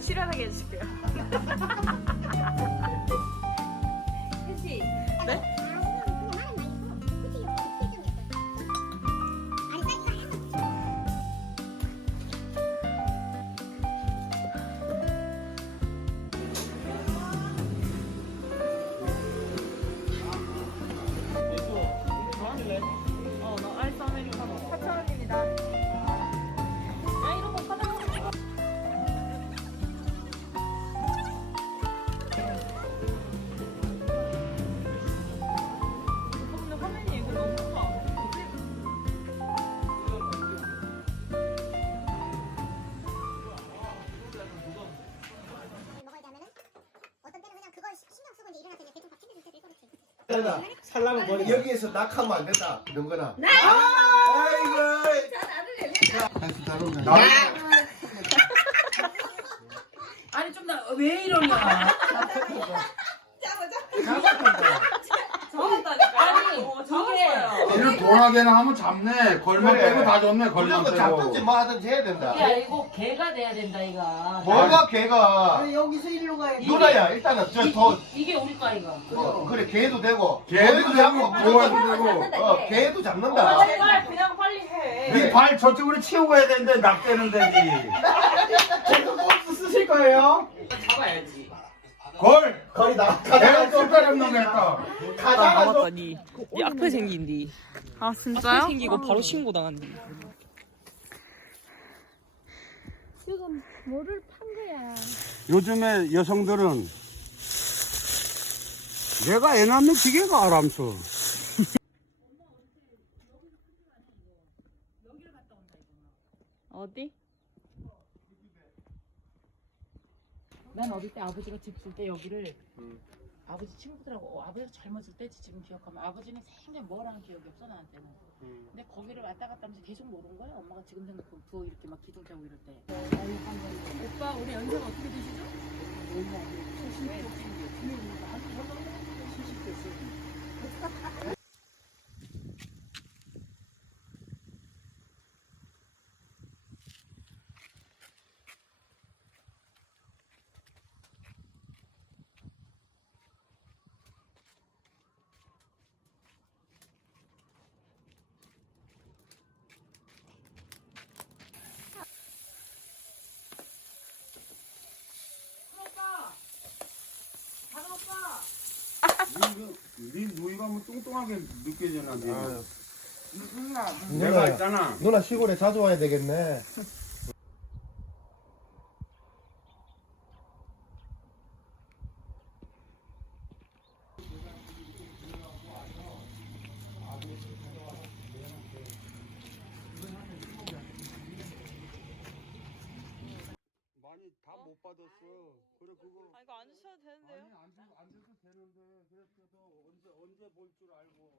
출연하게 해주실게요. 되나? 살라면 버리 여기에서 낙하면 안 된다. 이런 거나. 네. 아이고. 다시 다루면. 아니 좀 나 왜 이러냐? 아니 이를 동하게나 하면 잡네. 걸만 그래. 빼고 다 줬네. 걸만 무조건 빼고. 잡든지 뭐 하든지 해야 된다. 이게 아니고 개가 돼야 된다 이가. 뭐가 걔가 여기서 일로 가야 돼. 누나야 일단은 저더 이게 우리 거이가. 어, 그래 개도 되고 개도 개도 되고 잡고 좋아도 무조건 되고. 어 개도 잡는다. 빨리 그냥 빨리 해. 네 발 저쪽으로 치우고 가야 되는데 낙대는 되지. 쓰실 거예요? 잡아야지. 걸. 거의 나 내가 쏠다 잡는 거였다. 가다가 또 나왔더니 이 악플 생긴디 아, 진짜요? 생기고 바로 신고 당한디 요즘에 여성들은 내가 애 낳는 기계가 알람서. 어디? 난 어릴 때 아버지가 집 줄 때 여기를 아버지 친구들하고 어, 아버지가 젊었을 때 지금 기억하면 아버지는 생전 뭐라는 기억이 없어 나한테는. 근데 거기를 왔다 갔다 하면서 계속 모르는 거야. 엄마가 지금 생각하면 부엌 이렇게 막 기둥 짜고 이럴 때. 오빠 우리 연세가 어떻게 되시죠? 70대. 70대. 네 뚱뚱하게 네. 아유, 내가 누나, 있잖아. 누나 시골에 자주 와야 되겠네. 못 받았어. 그래 그거. 아 이거 안 주셔도 되는데요? 안 줘도 안 줘도 되는데 그래도 언제 언제 볼 줄 알고.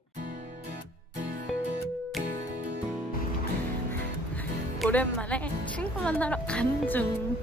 오랜만에 친구 만나러 가는 중.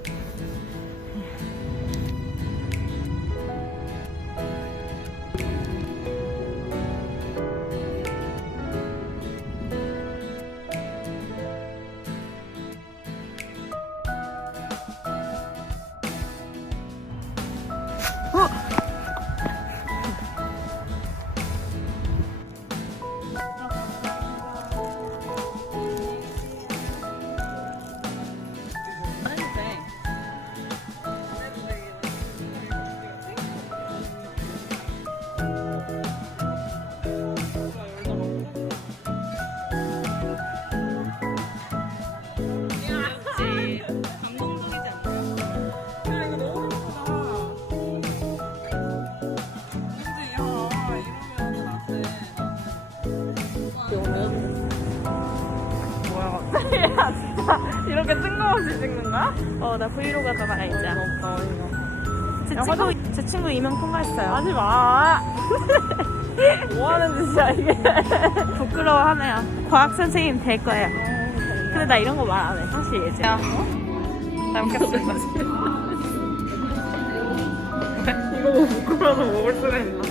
이렇게 뜬금없이 찍는 거야? 어, 나 브이로그 하잖아, 이제. 제 친구, 제 친구 이명 통과했어요. 하지 마. 뭐 하는 짓이야, 이게. 부끄러워하네요. 과학 선생님 될 거예요. 근데 나 이런 거 말 안 해, 사실 이제. 잘 먹겠습니다. 이거 뭐 부끄러워서 먹을 수가 있나?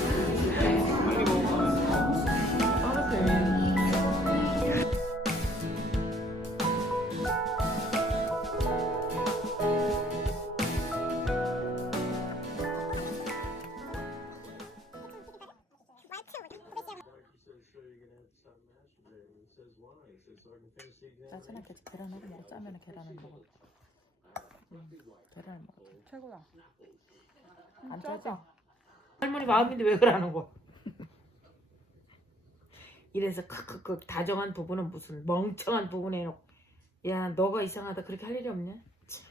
계란하고 먹어 짜면 계란을 먹어. 응, 계란을 먹어. 최고다. 안 짜져? 할머니 마음인데 왜 그러는 거? 이래서 크크크 다정한 부부는 무슨 멍청한 해놓고 야 너가 이상하다 그렇게 할 일이 없냐? 참.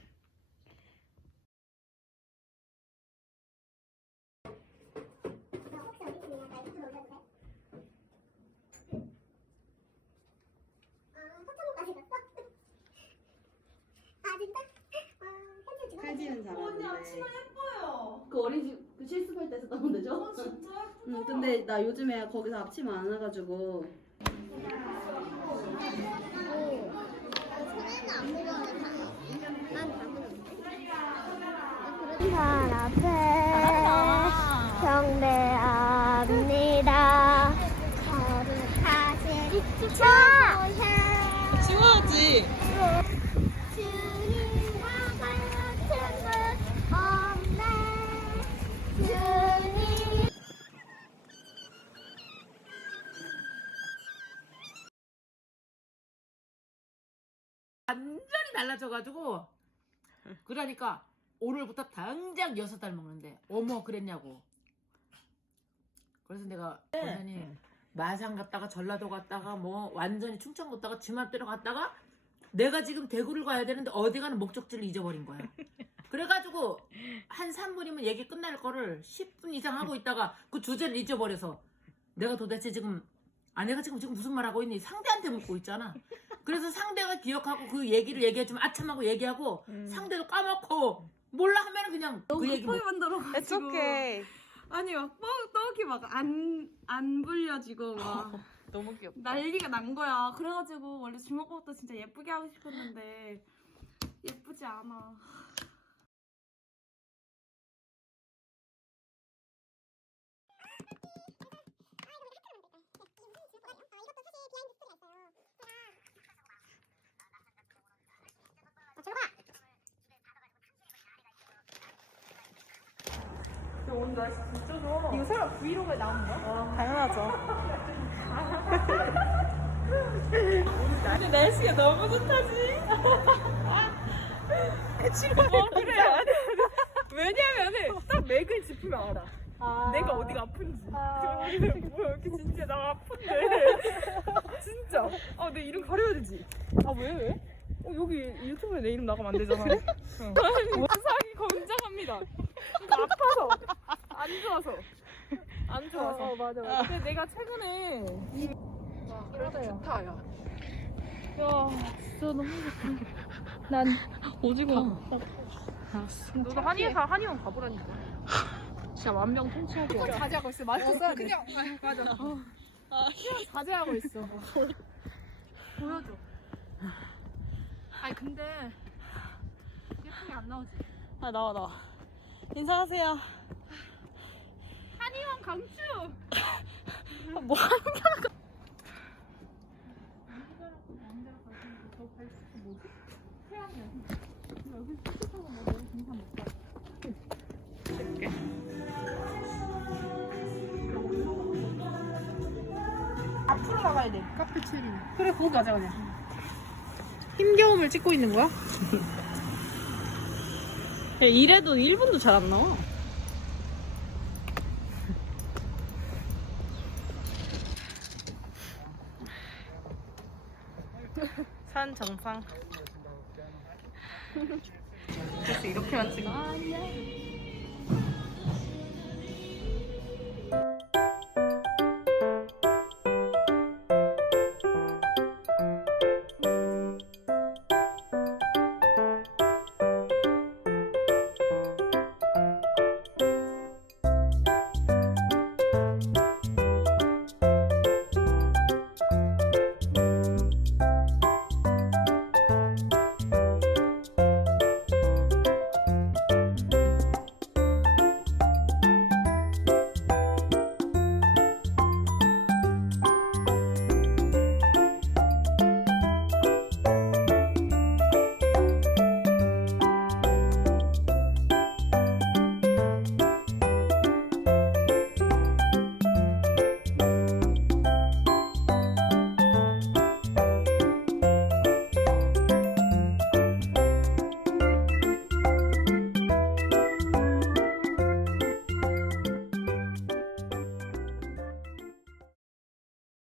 나 혹시 어디 있냐? 나 이거 좀 올려도 돼? 아, 서천까지 갔어? 아, 진짜? 아, 현진 지금 칼질은 잘하는데 예뻐요. 그 어린이집 그 실습할 때 썼던 데죠? 진짜 응, 근데 나 요즘에 거기서 앞치마 안 와가지고. 산 앞에 달라져가지고. 그러니까 오늘부터 당장 여섯 달 먹는데 어머 그랬냐고. 그래서 내가 원장님 마산 갔다가 전라도 갔다가 뭐 완전히 충청 갔다가 지맘대로 갔다가 내가 지금 대구를 가야 되는데 어디 가는 목적지를 잊어버린 거야. 그래가지고 한 3분이면 얘기 끝날 거를 10분 이상 하고 있다가 그 주제를 잊어버려서 내가 도대체 지금 아내가 지금 지금 무슨 말 하고 있니? 상대한테 묻고 있잖아 그래서 상대가 기억하고 그 얘기를 얘기해주면 아참하고 얘기하고 상대도 까먹고 몰라 하면 그냥 그 얘기 못 급하게 만들어가지고 okay. 아니 막 뻐, 떡이 막 안 안 불려지고 막 너무 귀엽다. 난리가 난 거야 그래가지고 원래 주먹밥도 진짜 예쁘게 하고 싶었는데 예쁘지 않아 이거 설마 브이로그에 나오는 거야? 당연하죠. 근데 날씨가 너무 좋다지. 뭐 그래. 왜냐면은 딱 맥을 짚으면 알아. 내가 어디가 아픈지. 그래서 뭐야 이렇게 진짜 나 아픈데. 진짜. 아 내 이름 가려야 되지. 아 왜 왜? 어 여기 유튜브에 내 이름 나가면 안 되잖아. 응. 사기 건장합니다. 아파서 안 좋아서 안 좋아서 어, 맞아 맞아 근데 내가 최근에 이... 와 그래도 좋다 야 야, 진짜 너무 좋다. 난 오지고. 알았어. 너도 한의사 한의원 가보라니까. 진짜 만병 통치하게. 그거 자제하고 있어. 맞아. 어, 그냥 맞아. 그냥 자제하고 있어. 보여줘. 아니 근데 예쁘게 안 나오지. 아 나와 나와 인사하세요 한의원 강추. 뭐 앞으로 나가야 돼. 카페 체리. 그래, 거기 가자, 그냥. 힘겨움을 찍고 있는 거야? 야, 이래도 1분도 잘 안 나와. 산 정상. 그래서 이렇게만 찍어.